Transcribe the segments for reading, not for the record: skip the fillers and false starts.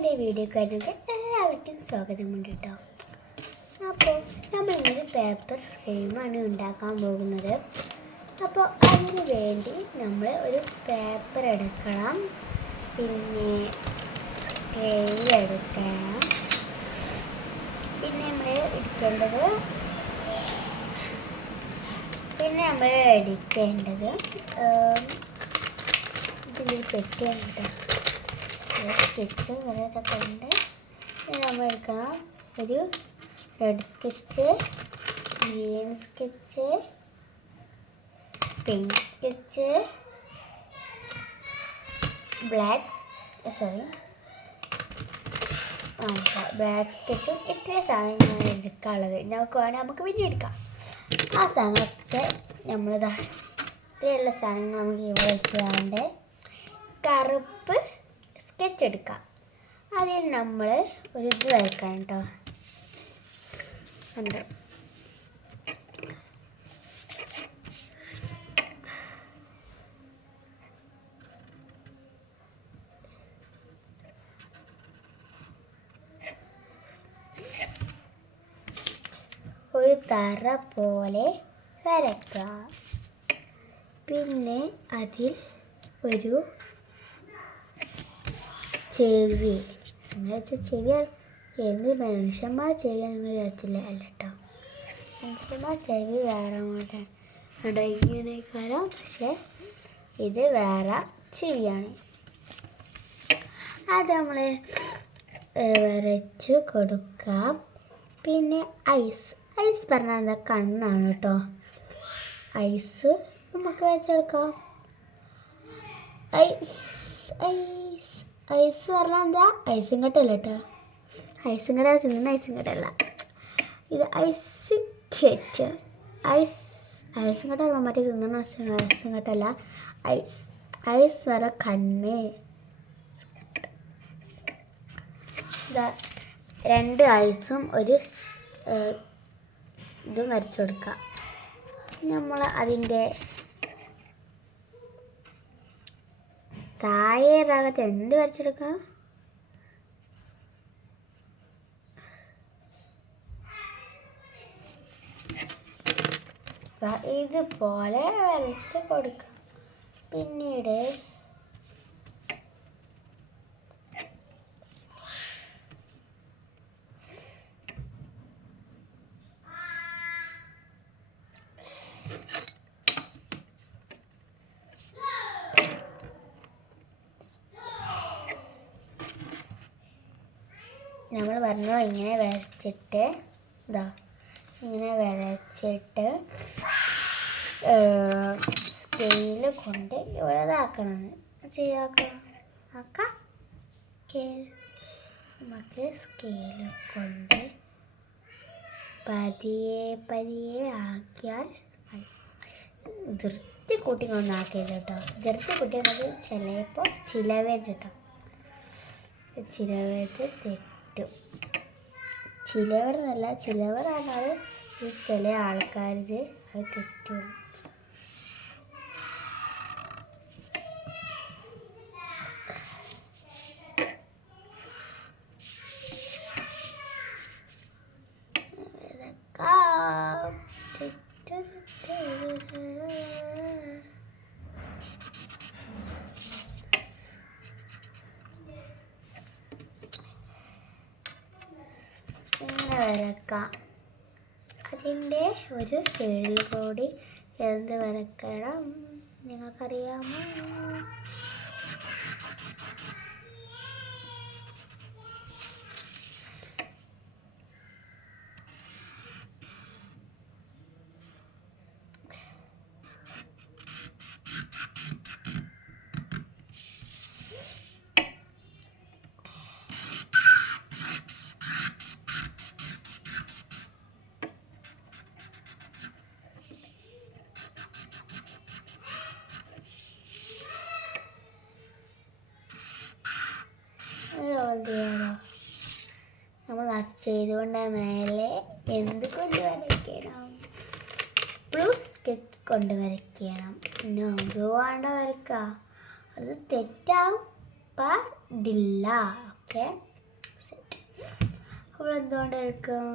എൻ്റെ വീഡിയോക്കാരുടെ എല്ലാവർക്കും സ്വാഗതമുണ്ട് കേട്ടോ. അപ്പോൾ നമ്മളിന്നൊരു പേപ്പർ ഫ്രെയിമാണ് ഉണ്ടാക്കാൻ പോകുന്നത്. അപ്പോൾ അതിന് വേണ്ടി നമ്മൾ ഒരു പേപ്പർ എടുക്കണം, പിന്നെ സ്കെയിൽ എടുക്കണം, പിന്നെ നമ്മൾ എടുക്കേണ്ടത് ഇതിൻ്റെ പെട്ടിയാണ് കേട്ടോ. സ്കെച്ച് വരെയൊക്കെ ഉണ്ട്. നമ്മൾ എടുക്കണം ഒരു red sketch, green sketch, pink sketch, black സ്കെച്ചും ഇത്രയും സാധനങ്ങൾ എടുക്കാനുള്ളത്. നമുക്ക് വേണമെങ്കിൽ നമുക്ക് പിന്നെ എടുക്കാം. ആ സാധനമൊക്കെ നമ്മളിതാ ഇത്രയുള്ള സാധനങ്ങൾ നമുക്ക് ഇവിടെ വെച്ചാണ്ട് കറുപ്പ് സ്കെച്ച് എടുക്കാം. അതിൽ നമ്മൾ ഒരു ഇത് വരയ്ക്കാം കേട്ടോ. ഉണ്ട് ഒരു തറ പോലെ വരയ്ക്കാം. പിന്നെ അതിൽ ഒരു ചെവി, എന്ന് വെച്ചാൽ ചെവി എന്ത് മനുഷ്യന്മാർ ചെവിയാണെന്ന് വിചാരിച്ചില്ല അല്ല കേട്ടോ. മനുഷ്യന്മാർ ചെവി വേറെ അങ്ങോട്ട് ഇങ്ങനെ കാലം, പക്ഷെ ഇത് വേറെ ചെവിയാണ്. അത് നമ്മൾ വരച്ച് കൊടുക്കാം. പിന്നെ ഐസ് പറഞ്ഞാൽ എന്താ, കണ്ണാണ് കേട്ടോ. ഐസ് നമുക്ക് വരച്ചെടുക്കാം. ഐസ് പറഞ്ഞാൽ എന്താ, ഐസും കട്ടല്ല കേട്ടോ. ഐസും കട്ട തിന്നുന്ന ഐസും കട്ടല്ല, ഇത് ഐസ് കെറ്റ്. ഐസും കട്ട പറഞ്ഞാൽ മറ്റേ തിന്നുന്ന ഐസും കട്ടല്ല. ഐസ് വര കണ്ണ്. രണ്ട് ഐസും ഒരു ഇതും വരച്ചു കൊടുക്കാം. നമ്മൾ അതിൻ്റെ താഴെ ഭാഗത്ത് എന്ത് വരച്ചെടുക്കണം, ഇതുപോലെ വരച്ച് കൊടുക്കാം. പിന്നീട് നമ്മൾ പറഞ്ഞു ഇങ്ങനെ വരച്ചിട്ട് ഇങ്ങനെ വരച്ചിട്ട് സ്കെയിൽ കൊണ്ട് ഇവിടെ ഇതാക്കണം. നമുക്ക് സ്കെയിൽ കൊണ്ട് പതിയെ ആക്കിയാൽ ധൃത്തി കൂട്ടിക്കൊണ്ടൊന്നും ആക്കിയില്ല കേട്ടോ. ധൃത്തി കൂട്ടിയത് ചിലപ്പോൾ ചിലവേത് കേട്ടോ. ചിലവേത് തെറ്റും. ചിലവരെന്നല്ല, ചിലവരാണ് അത് ഈ ചില ആൾക്കാർ അത് തെറ്റും. വരക്കാം. അതിൻ്റെ ഒരു സൈഡിൽ കൂടി എന്ത് വരക്കണം നിങ്ങൾക്കറിയാമോ? നമ്മൾ ചെയ്തുകൊണ്ട് മേലെ എന്ത് കൊണ്ട് വരയ്ക്കണം? ബ്ലൂ സ്കെച്ച് കൊണ്ട് വരയ്ക്കണം. ബ്ലൂ ആണ്ട വരയ്ക്കുക, അത് തെറ്റാവും പാടില്ല. ഓക്കെ, നമ്മൾ എന്തുകൊണ്ട് എടുക്കാം?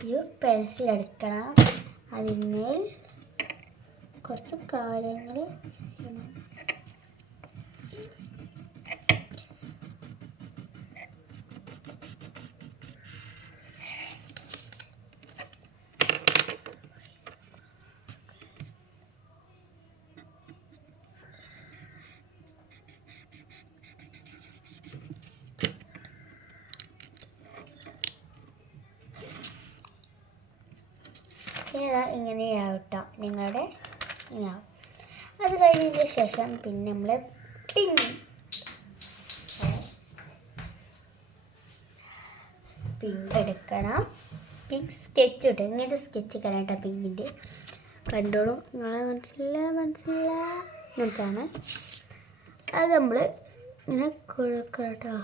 ഒരു പെൻസിൽ എടുക്കണം, അതിന്മേൽ കുറച്ച് കാര്യങ്ങൾ ചെയ്യണം. ഇങ്ങനെയാവട്ടോ നിങ്ങളുടെ ഇങ്ങനെയാവും. അത് കഴിഞ്ഞതിന് ശേഷം പിന്നെ നമ്മൾ പിങ്ക് എടുക്കണം. പിങ്ക് സ്കെച്ച് ഇട്ട് ഇങ്ങനത്തെ സ്കെച്ച് കാണാട്ടോ പിങ്കിൻ്റെ. കണ്ടോളൂ, നിങ്ങളെ മനസ്സില്ല നോക്കാണ്. അത് നമ്മൾ ഇങ്ങനെ കൊടുക്കാം കേട്ടോ.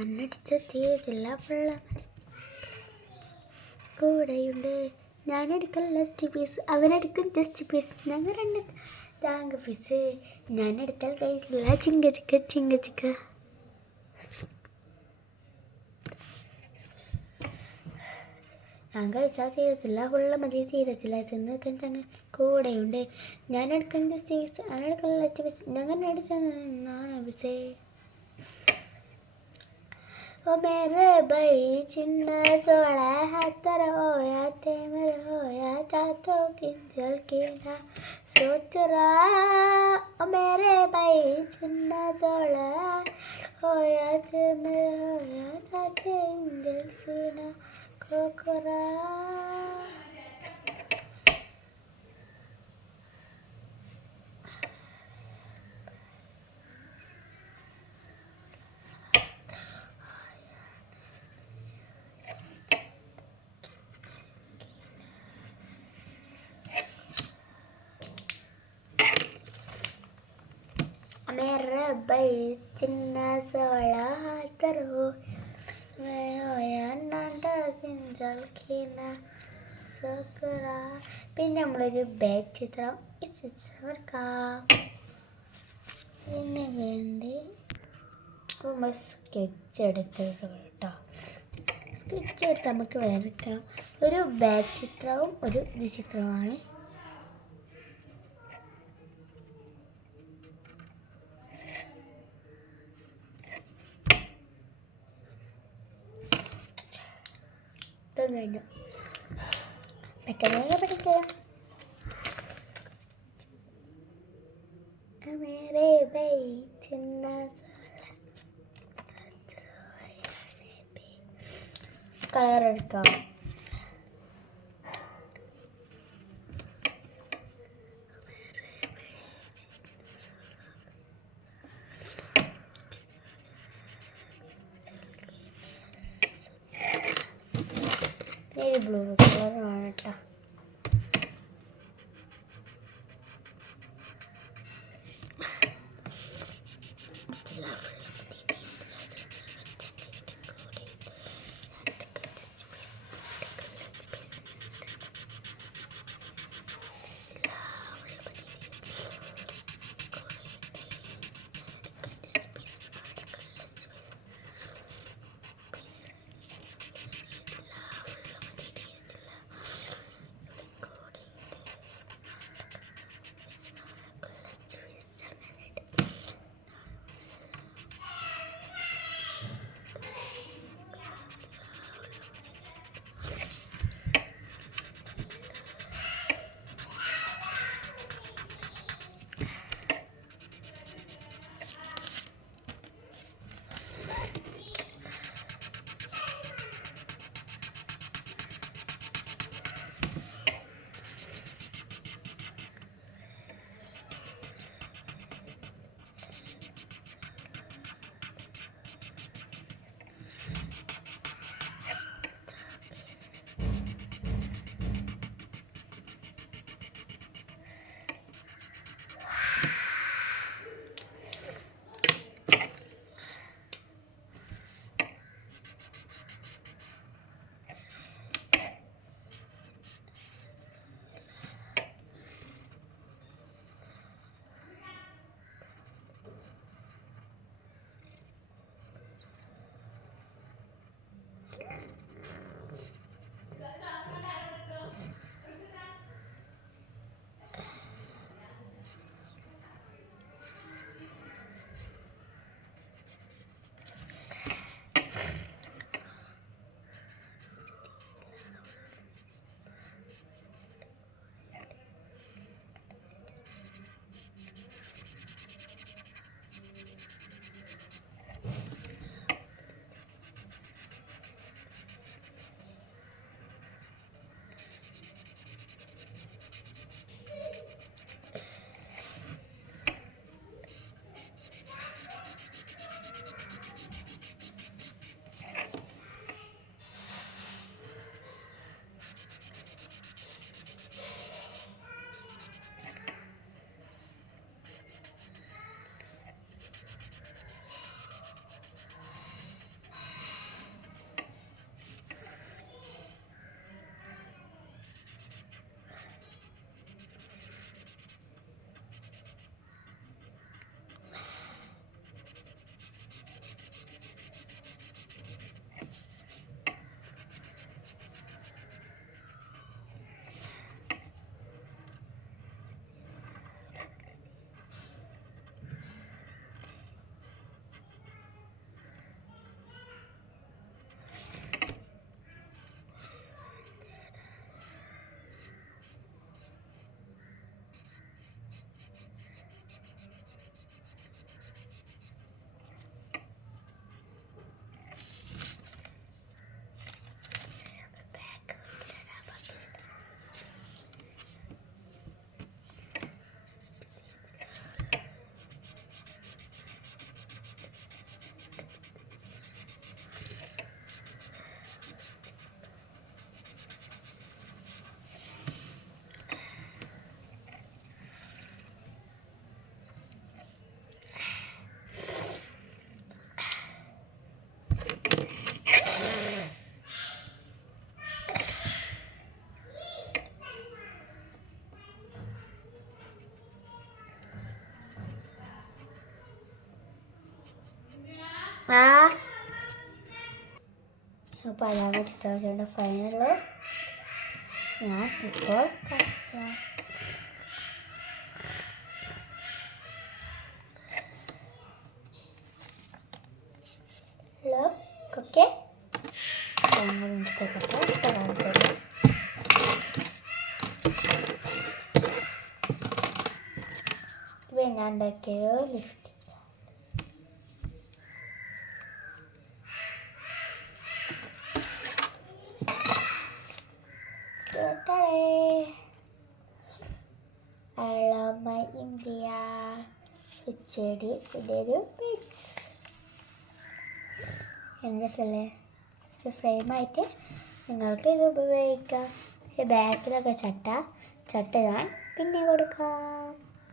നന്നടിച്ച തീയതില്ല വെള്ളം കൂടെയുണ്ട്. ഞാനെടുക്കൽ ലെസ്റ്റ് പീസ്, അവനെടുക്കും ജസ്റ്റ് പീസ്, ഞങ്ങൾ രണ്ട് താങ്ക് പീസ്. ഞാനെടുത്താൽ കഴിക്കില്ല ചിങ്ക ചിക്ക. ഞാൻ കഴിച്ചാൽ തീരത്തില്ല, വെള്ളം മതി തീരത്തില്ല, ചെന്ന് ചങ്ങ കൂടെയുണ്ട്. ഞാനെടുക്കും ജസ്റ്റ് പീസ്, അവനെടുക്കൽ ലെസ്റ്റ് പീസ്, ഞങ്ങൾ അടിച്ച പീസേ. ओ मेरे भाई चिन्ना सोड़ा हाथर होया टेमर होया तातो किंजल कीना सोच रहा. ओ मेरे भाई चिन्ना सोड़ा होया टेमर होया तातो किंजल कीना कोकरा. मेरा भाई चिन्ना सोड़ा हाथर होया नाटा किंजल कीना सोकरा. പിന്നെ നമ്മളൊരു ബാക്ക് ചിത്രം വരക്കാം. ഇതിന് വേണ്ടി നമ്മൾ സ്കെച്ച് എടുത്തിട്ട് കേട്ടോ. സ്കെച്ച് എടുത്ത് നമുക്ക് വരക്കണം. ഒരു ബാക്ക് ചിത്രവും ഒരു ചിത്രവുമാണ്. കഴിഞ്ഞു പെട്ടെന്ന് പഠിച്ചോ. मेरे भाई चिन्ना കളർ എടുക്കാം. ബ്ലൂ കളറാണ് കേട്ടോ. ആ അപ്പോൾ അതാണ് ചിത്രവരച്ചയുടെ ഫൈനല്. ഞാൻ ഇപ്പോൾ ഓക്കെ ഇവ ഞാൻ ഉണ്ടാക്കിയത് lift. I love my India. ചെടി പിന്നെ ഒരു പിക്സ് എൻഡ്രസ്സല്ലേ ഫ്രെയിമായിട്ട് നിങ്ങൾക്ക് ഇത് ഉപയോഗിക്കാം. ബാക്കിലൊക്കെ ചട്ട ഞാൻ പിന്നെ കൊടുക്കാം.